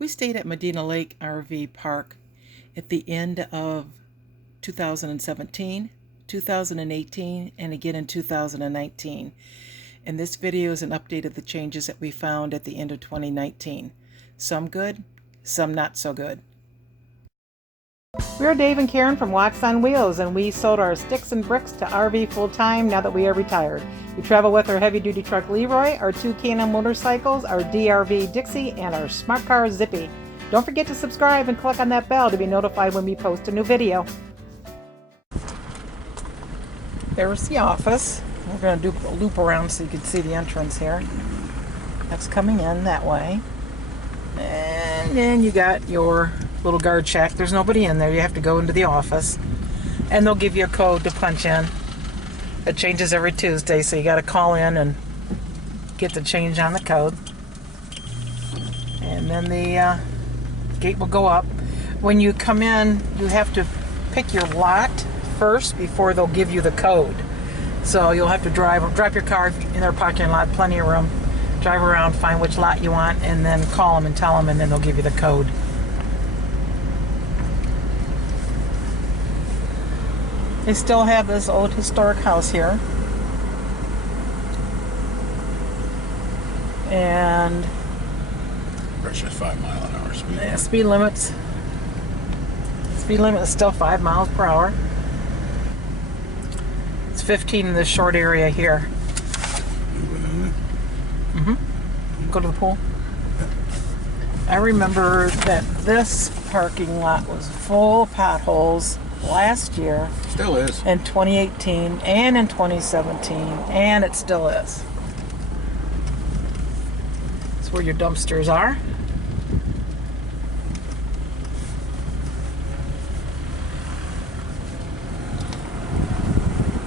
We stayed at Medina Lake RV Park at the end of 2017, 2018, and again in 2019. And this video is an update of the changes that we found at the end of 2019. Some good, some not so good. We're Dave and Karen from Wax on Wheels, and we sold our sticks and bricks to RV full-time now that we are retired. We travel with our heavy-duty truck Leroy, our two Can-Am motorcycles, our DRV Dixie, and our smart car Zippy. Don't forget to subscribe and click on that bell to be notified when we post a new video. There's the office. We're going to do a loop around so you can see the entrance here. That's coming in that way. And then you got your little guard shack. There's nobody in there. You have to go into the office. And they'll give you a code to punch in. It changes every Tuesday, so you got to call in and get the change on the code. And then the gate will go up. When you come in, you have to pick your lot first before they'll give you the code. So you'll have to drop your car in their parking lot, plenty of room. Drive around, find which lot you want, and then call them and tell them, and then they'll give you the code. They still have this old historic house here. And Pressure 5-mile-an-hour speed. Yeah, speed limit is still 5 miles per hour. It's 15 in this short area here. Go to the pool. I remember that this parking lot was full of potholes last year. Still is. In 2018 and in 2017, and it still is. That's where your dumpsters are.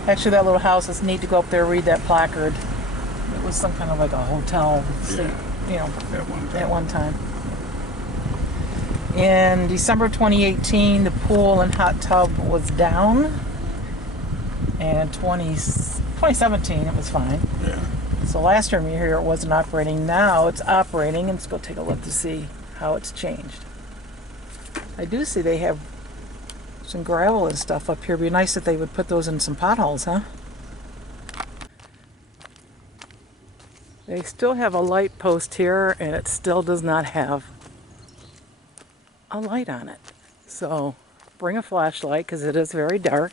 Actually, that little house is neat to go up there and read that placard. It was some kind of like a hotel, you know, at one time. In December 2018, the pool and hot tub was down. And 2017, it was fine. Yeah. So last time you were here, it wasn't operating. Now it's operating, and let's go take a look to see how it's changed. I do see they have some gravel and stuff up here. It'd be nice if they would put those in some potholes, huh? They still have a light post here, and it still does not have a light on it. So bring a flashlight because it is very dark.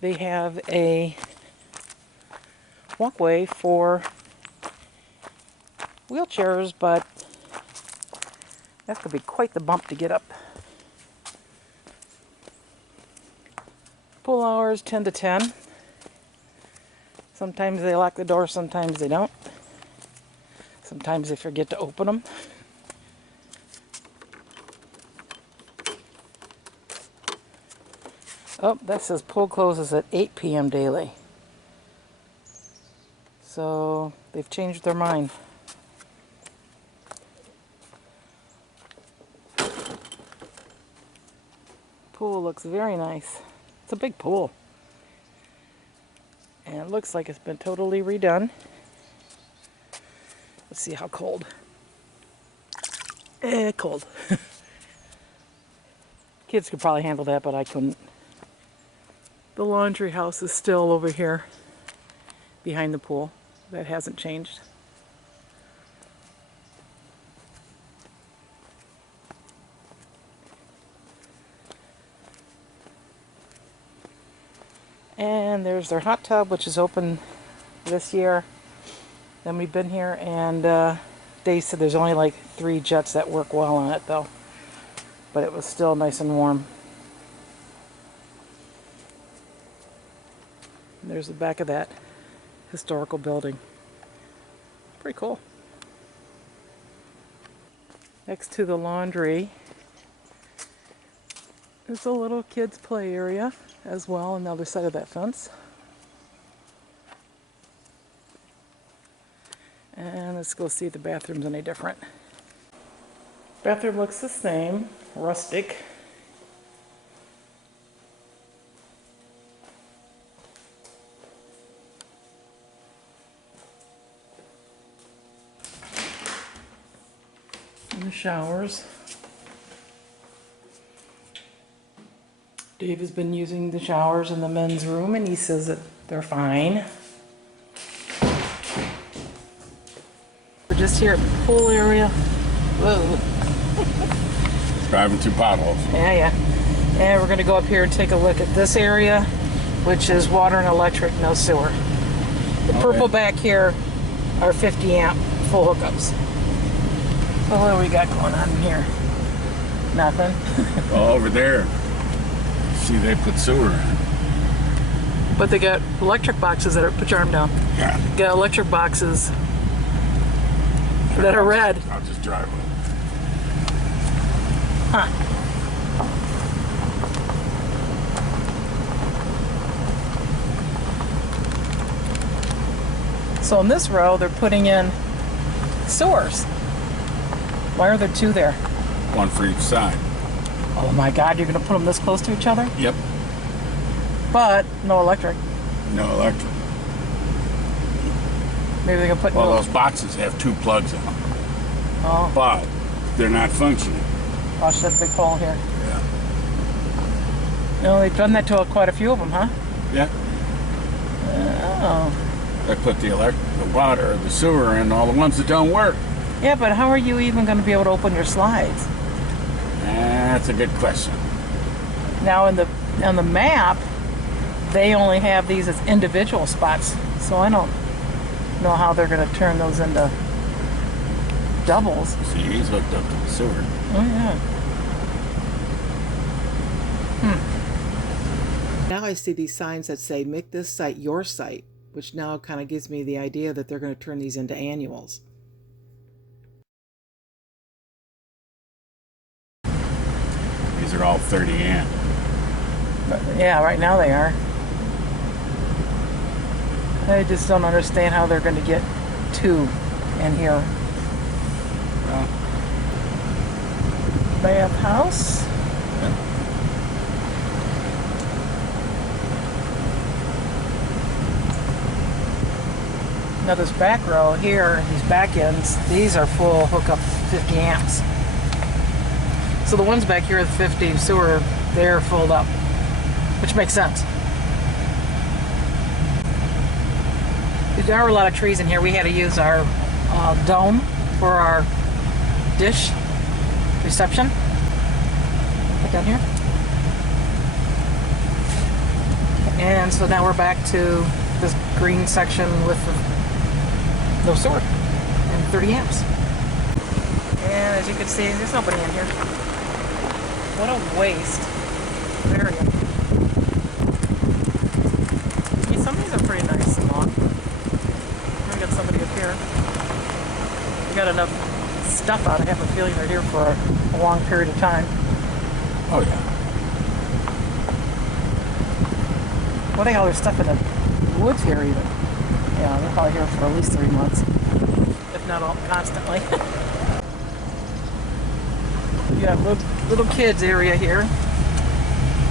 They have a walkway for wheelchairs, but that could be quite the bump to get up. Pool hours 10 to 10. Sometimes they lock the door, sometimes they don't. Sometimes they forget to open them. Oh, that says pool closes at 8 p.m. daily. So they've changed their mind. Pool looks very nice. It's a big pool. And it looks like it's been totally redone. Let's see how cold. Cold. Kids could probably handle that, but I couldn't. The laundry house is still over here behind the pool. That hasn't changed. And there's their hot tub, which is open this year. Then we've been here, and Dave said there's only like 3 jets that work well on it, though. But it was still nice and warm. And there's the back of that historical building. Pretty cool. Next to the laundry is a little kids' play area as well on the other side of that fence. And let's go see if the bathroom's any different. Bathroom looks the same, rustic. The showers. Dave has been using the showers in the men's room and he says that they're fine. We're just here at the pool area. Whoa. Driving through potholes. Yeah. And we're going to go up here and take a look at this area, which is water and electric, no sewer. The purple back here are 50 amp full hookups. So what do we got going on in here? Nothing. Well, over there, see, they put sewer in. But they got electric boxes that are, put your arm down. Yeah. Got electric boxes that are red. I'll just drive with it. Huh. So in this row, they're putting in sewers. Why are there two there? One for each side. Oh my God, you're gonna put them this close to each other? Yep. But no electric. No electric. Maybe they can put Well, no. those boxes have 2 plugs in them, Oh, but they're not functioning. watch that big hole here. Yeah. No, they've done that to quite a few of them, huh? Yeah. Oh. They put the water, the sewer in all the ones that don't work. Yeah, but how are you even going to be able to open your slides? That's a good question. Now on the map, they only have these as individual spots, so I don't know how they're going to turn those into doubles. See, he's hooked up to the sewer. Oh yeah. Now I see these signs that say, make this site your site, which now kind of gives me the idea that they're going to turn these into annuals. These are all 30 amp. But yeah, right now they are. I just don't understand how they're going to get two in here. Well, Bathhouse. Now this back row here, these back ends, these are full hookup 50 amps. So the ones back here at 50 sewer, they're filled up, which makes sense. There are a lot of trees in here. We had to use our dome for our dish reception. Put down here. And so now we're back to this green section with no sewer and 30 amps. And as you can see, there's nobody in here. What a waste of area. Yeah, some of these are pretty nice and long. We got somebody up here. We got enough stuff out. I have a feeling they're here for a long period of time. oh yeah. What the hell, there's stuff in the woods here even. Yeah, they're probably here for at least 3 months. If not all, constantly. You have little kids area here.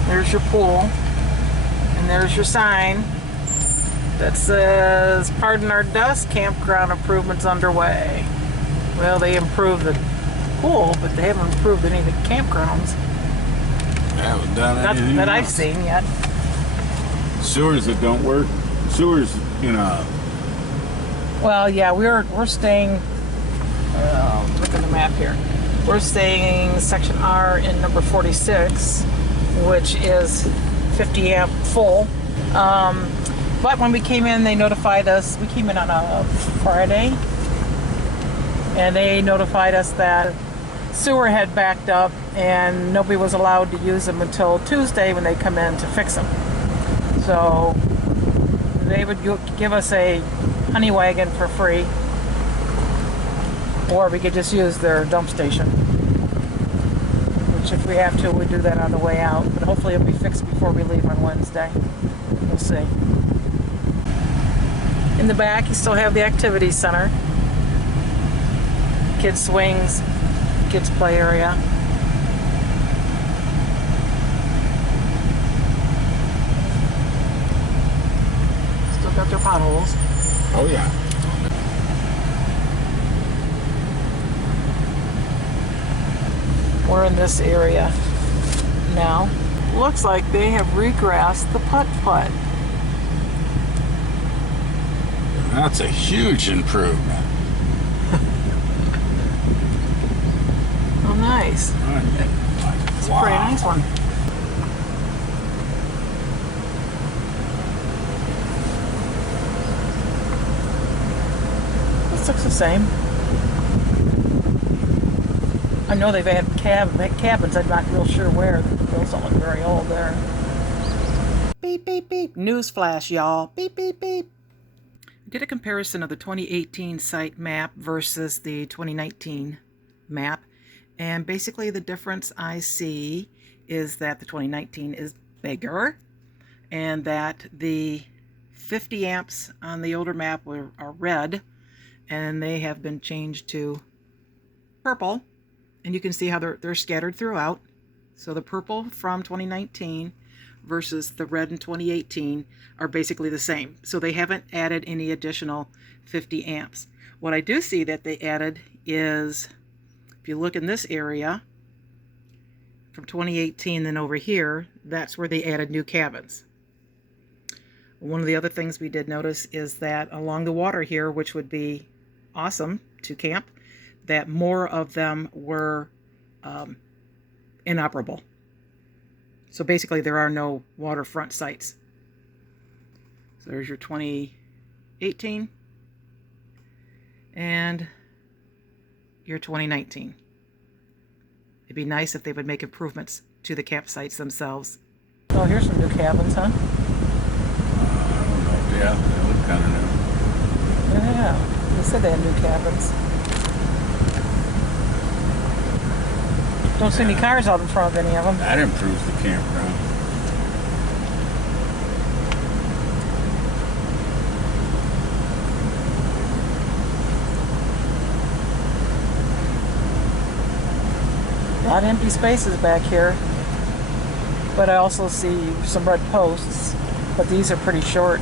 There's your pool. And there's your sign that says, "Pardon our dust, campground improvements underway." Well, they improved the pool, but they haven't improved any of the campgrounds. They haven't done Not anything that I've else. seen yet. Sewers that don't work. Sewers, Well, yeah, we're staying. Look at the map here. We're staying section R in number 46, which is 50 amp full. But when we came in, they notified us. We came in on a Friday, and they notified us that sewer had backed up, and nobody was allowed to use them until Tuesday when they come in to fix them. So they would give us a honey wagon for free, or we could just use their dump station, which if we have to, we'll do that on the way out, but hopefully it'll be fixed before we leave on Wednesday. We'll see. In the back, you still have the activity center, kids swings, kids play area. Still got their potholes. oh yeah. We're in this area now. Looks like they have regrassed the putt-putt. That's a huge improvement. Oh, nice. It's a pretty nice one. This looks the same. I know they've had cabins. I'm not real sure where. Those don't look very old there. Beep, beep, beep. Newsflash, y'all. Beep, beep, beep. I did a comparison of the 2018 site map versus the 2019 map. And basically the difference I see is that the 2019 is bigger and that the 50 amps on the older map are red and they have been changed to purple. And you can see how they're scattered throughout. So the purple from 2019 versus the red in 2018 are basically the same. So they haven't added any additional 50 amps. What I do see that they added is, if you look in this area, from 2018 then over here, that's where they added new cabins. One of the other things we did notice is that along the water here, which would be awesome to camp, that more of them were inoperable. So basically there are no waterfront sites. So there's your 2018 and your 2019. It'd be nice if they would make improvements to the campsites themselves. Oh, here's some new cabins, huh? I don't know. Yeah, they look kind of new. Yeah, they said they had new cabins. Don't see any cars out in front of any of them. That improves the campground. A lot of empty spaces back here. But I also see some red posts, but these are pretty short.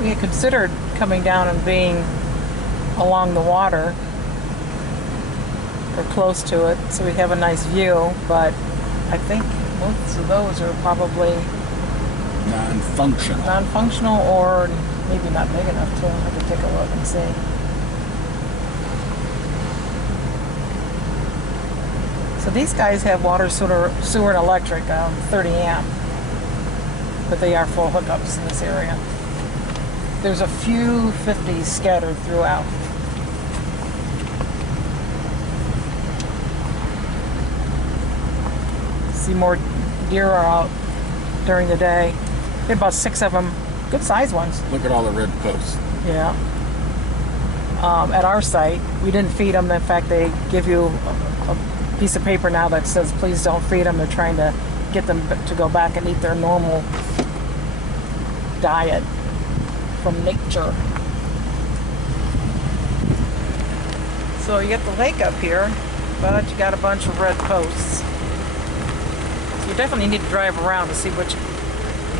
We had considered coming down and being along the water or close to it, so we have a nice view, but I think most of those are probably non-functional or maybe not big enough to. I could take a look and see. So these guys have water, sewer and electric, 30 amp, but they are full hookups in this area. There's a few 50s scattered throughout. See more deer are out during the day. We had about 6 of them, good sized ones. Look at all the red posts. Yeah. At our site, we didn't feed them. In fact, they give you a piece of paper now that says please don't feed them. They're trying to get them to go back and eat their normal diet from nature. So you get the lake up here, but you got a bunch of red posts. You definitely need to drive around to see which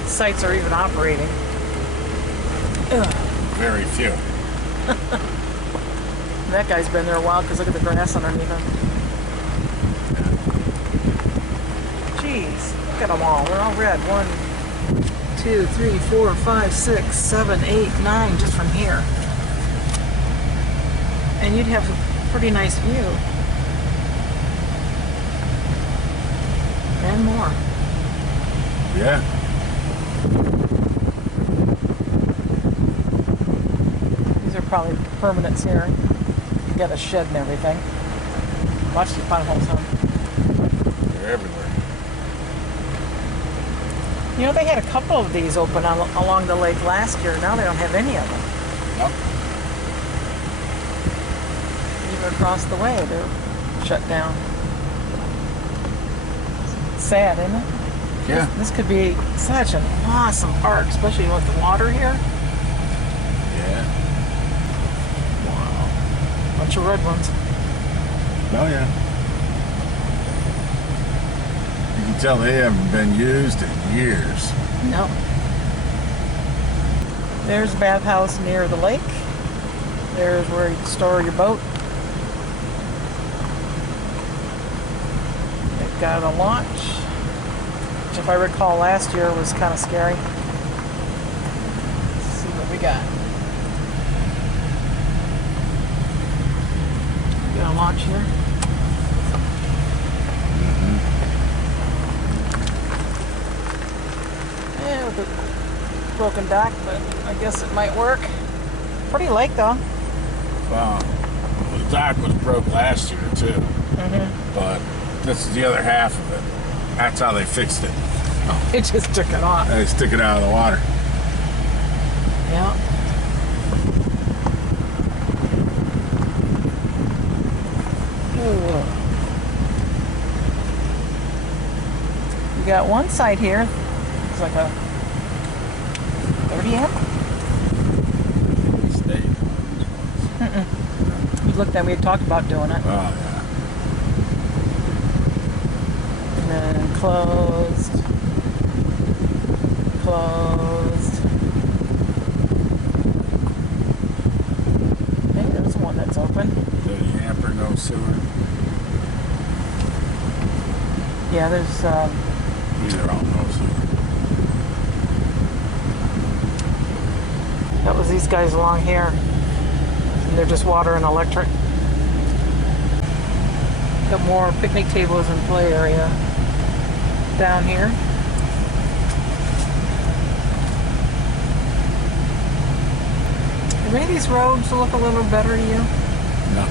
sites are even operating. Ugh. Very few. That guy's been there a while because look at the grass underneath him. Jeez, look at them all. They're all red. 1, 2, 3, 4, 5, 6, 7, 8, 9 just from here. And you'd have a pretty nice view. And more. Yeah. These are probably permanents here. You got a shed and everything. Watch the potholes, huh? They're everywhere. You know, they had a couple of these open along the lake last year. Now they don't have any of them. Nope. Even across the way, they're shut down. Sad, isn't it? Yeah. This could be such an awesome park, especially with the water here. Yeah. Wow. Bunch of red ones. Oh yeah. You can tell they haven't been used in years. No. There's a bathhouse near the lake. There's where you store your boat. Got a launch, which if I recall last year was kind of scary. Let's see what we got. Got a launch here. Yeah, with a broken dock, but I guess it might work. Pretty lake though. Well, the dock was broke last year too. But this is the other half of it. That's how they fixed it. Oh, it just took it off. They stick it out of the water. Yeah. Ooh. We got one side here. It's like a 30 amp. We looked at. We had talked about doing it. Oh yeah. And then closed. Hey, there's one that's open. 30 amp or no sewer. Yeah, there's These are all no sewer. that was these guys along here. And they're just water and electric. Got more picnic tables and play area down here. Do any of these roads look a little better to you? No.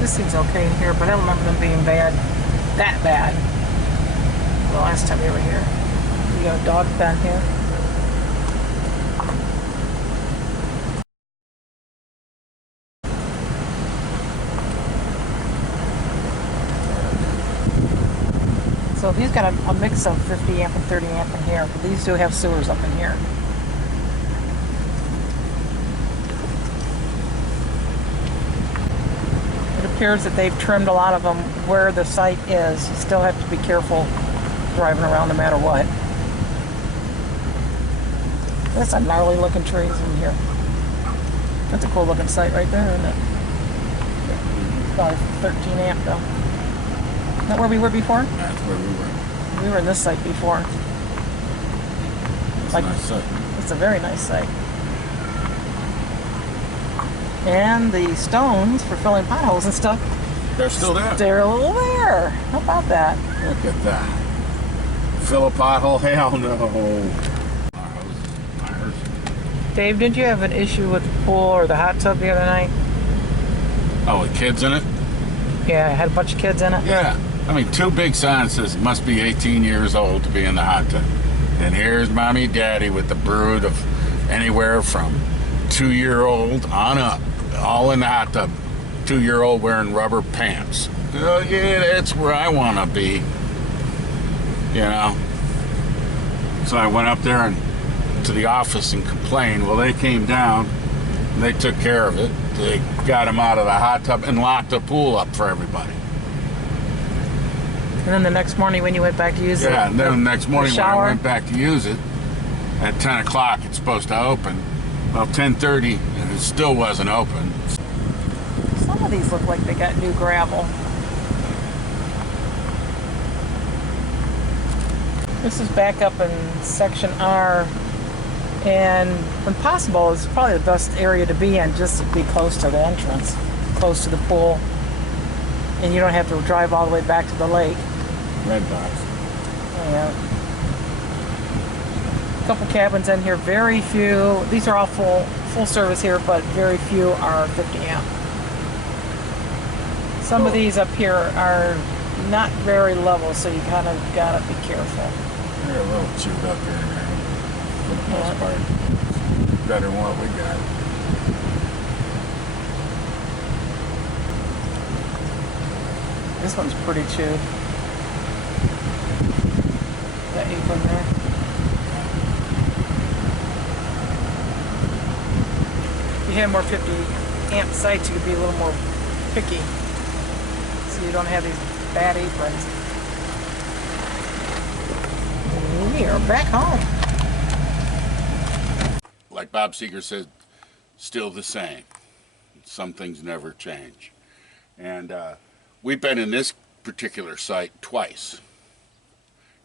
This seems okay in here, but I don't remember them being bad. That bad. The last time we were here. We got a dog pen here. So these got a mix of 50 amp and 30 amp in here, but these do have sewers up in here. It appears that they've trimmed a lot of them where the site is. You still have to be careful driving around no matter what. That's a gnarly looking trees in here. That's a cool looking site right there, isn't it? It's probably 13 amp though. Is that where we were before? That's where we were. We were in this site before. It's Like- a nice site. It's a very nice site. And the stones for filling potholes and stuff, They're still there. they're all there. How about that? Look at that. Fill a pothole? Hell no. Ours. Dave, didn't you have an issue with the pool or the hot tub the other night? Oh, with kids in it? Yeah, it had a bunch of kids in it. Yeah. I mean, two big signs says it must be 18 years old to be in the hot tub. And here's mommy and daddy with the brood of anywhere from 2-year-old on up, all in the hot tub. 2-year-old wearing rubber pants. Oh, yeah, that's where I want to be. You know? So I went up there and to the office and complained. Well, they came down and they took care of it. They got him out of the hot tub and locked the pool up for everybody. And then the next morning when you went back to use it. Yeah, and then the next morning when I shower. went back to use it, at 10 o'clock it's supposed to open. Well, 10:30 and it still wasn't open. Some of these look like they got new gravel. This is back up in section R, and when possible, it's probably the best area to be in, just to be close to the entrance, close to the pool, and you don't have to drive all the way back to the lake. Red box. Yeah. A couple cabins in here, very few. These are all full service here, but very few are 50 amp. Some of these up here are not very level, so you kind of gotta be careful. They're a little chewed up here and there. For the most Yeah. part. Better than what we got. This one's pretty chewed. That apron there. If you had more 50 amp sites, you could be a little more picky, so you don't have these bad aprons. We are back home. Like Bob Seeger said, still the same. Some things never change. And we've been in this particular site twice.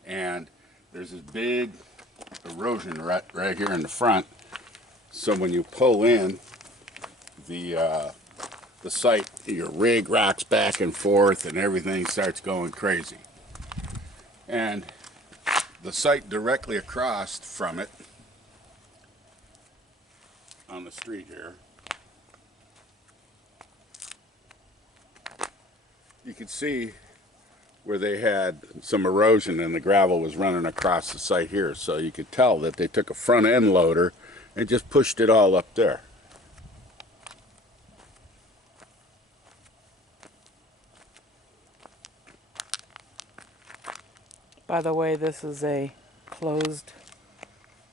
And there's this big erosion rut right here in the front. So when you pull in, the site, your rig rocks back and forth and everything starts going crazy. And the site directly across from it on the street here, you can see where they had some erosion and the gravel was running across the site here. So you could tell that they took a front end loader and just pushed it all up there. By the way, this is a closed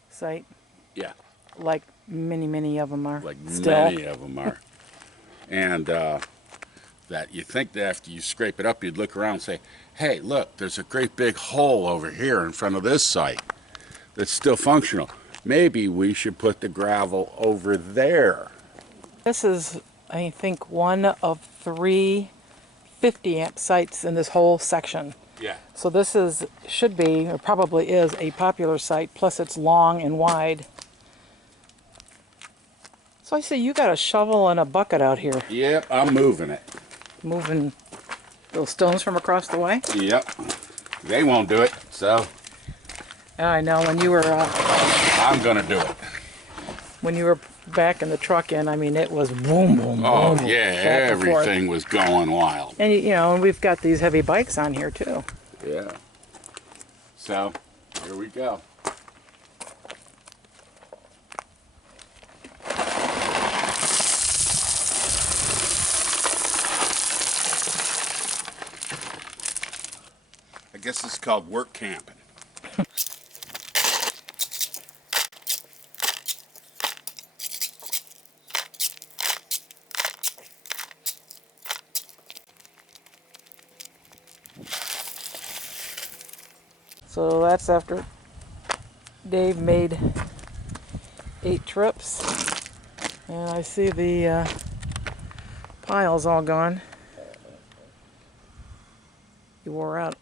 site, Yeah, like many of them are. like still. many of them are. And that you think that after you scrape it up, you'd look around and say, hey, look, there's a great big hole over here in front of this site that's still functional. Maybe we should put the gravel over there. This is, I think, one of 3 50-amp sites in this whole section. Yeah. So this should be, or probably is, a popular site, plus it's long and wide. So I see you got a shovel and a bucket out here, Yep, I'm moving it. moving those stones from across the way. Yep. They won't do it, so I know when you were I'm gonna do it. back in the truck in, I mean, it was boom, boom, Oh boom, yeah, back and forth. everything was going wild. And you know, and we've got these heavy bikes on here too. Yeah. So, here we go. I guess it's called work camping. So that's after Dave made 8 trips. And I see the pile's all gone. You wore out.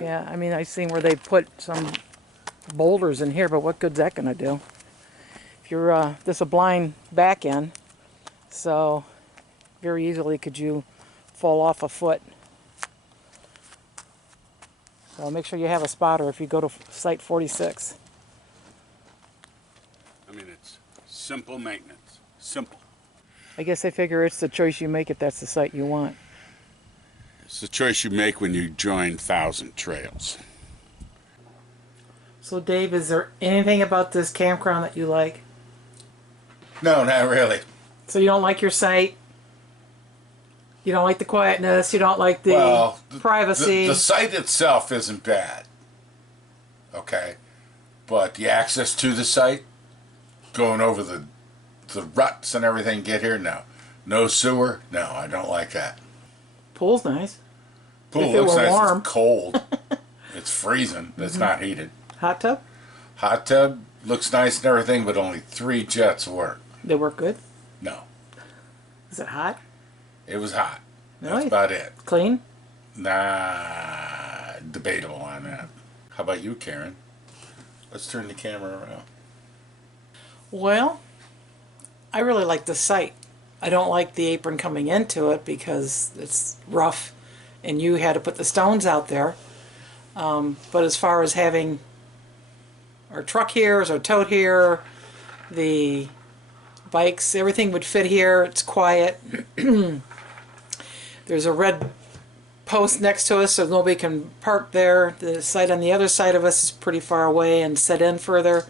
Yeah, I mean, I seen where they put some boulders in here, but what good's that gonna do? If you're, this is a blind back end, so very easily could you fall off a foot. So make sure you have a spotter if you go to site 46. I mean, it's simple maintenance. Simple. I guess I figure it's the choice you make if that's the site you want. It's the choice you make when you join 1,000 Trails. So Dave, is there anything about this campground that you like? No, not really. So you don't like your site? You don't like the quietness? You don't like the privacy? The site itself isn't bad. Okay. But the access to the site, going over the ruts and everything, get here, no. No sewer, no, I don't like that. Pool's nice. Pool If it looks were nice, warm. it's cold. It's freezing, it's not heated. Hot tub? Hot tub looks nice and everything, but only 3 jets work. They work good? No. Is it hot? It was hot. That's Really? about it. Clean? Nah, debatable on that. How about you, Karen? Let's turn the camera around. Well, I really like the site. I don't like the apron coming into it because it's rough and you had to put the stones out there. But as far as having our truck here, our tote here, the bikes, everything would fit here. It's quiet. There's a red post next to us so nobody can park there. The site on the other side of us is pretty far away and set in further.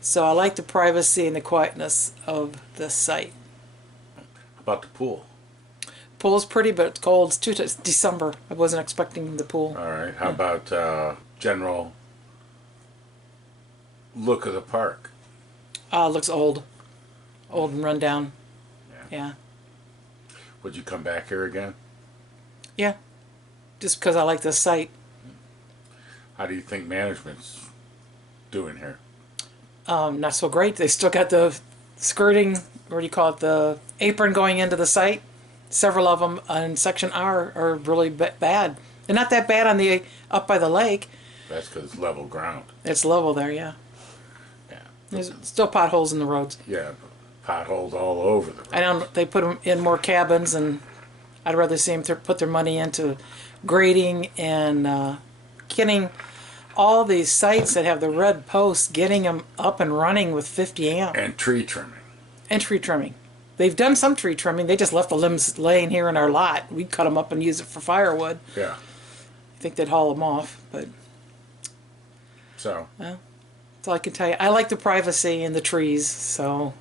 So I like the privacy and the quietness of this site. How about the pool? Pool's pretty, but it's cold. It's December. I wasn't expecting the pool. All right. How about general look of the park? It looks old. Old and run down. Yeah. Would you come back here again? Yeah. Just because I like this site. How do you think management's doing here? Not so great. They still got the skirting, what do you call it, the apron going into the site. several of them on Section R are really bad. They're not that bad on the up by the lake. That's because it's level ground. It's level there, yeah. Yeah. There's still potholes in the roads. Yeah, potholes all over the road. I don't. They put them in more cabins, and I'd rather see them put their money into grading and getting all these sites that have the red posts, getting them up and running with 50 amp. And tree trimming. And tree trimming. They've done some tree trimming. They just left the limbs laying here in our lot. We cut them up and use it for firewood. Yeah. I think they'd haul them off, but So. well, that's all I can tell you. I like the privacy and the trees, so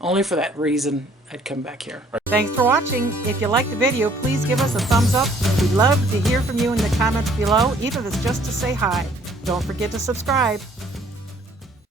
only for that reason I'd come back here. Thanks for watching. If you liked the video, please give us a thumbs up. We'd love to hear from you in the comments below, even if it's just to say hi. Don't forget to subscribe.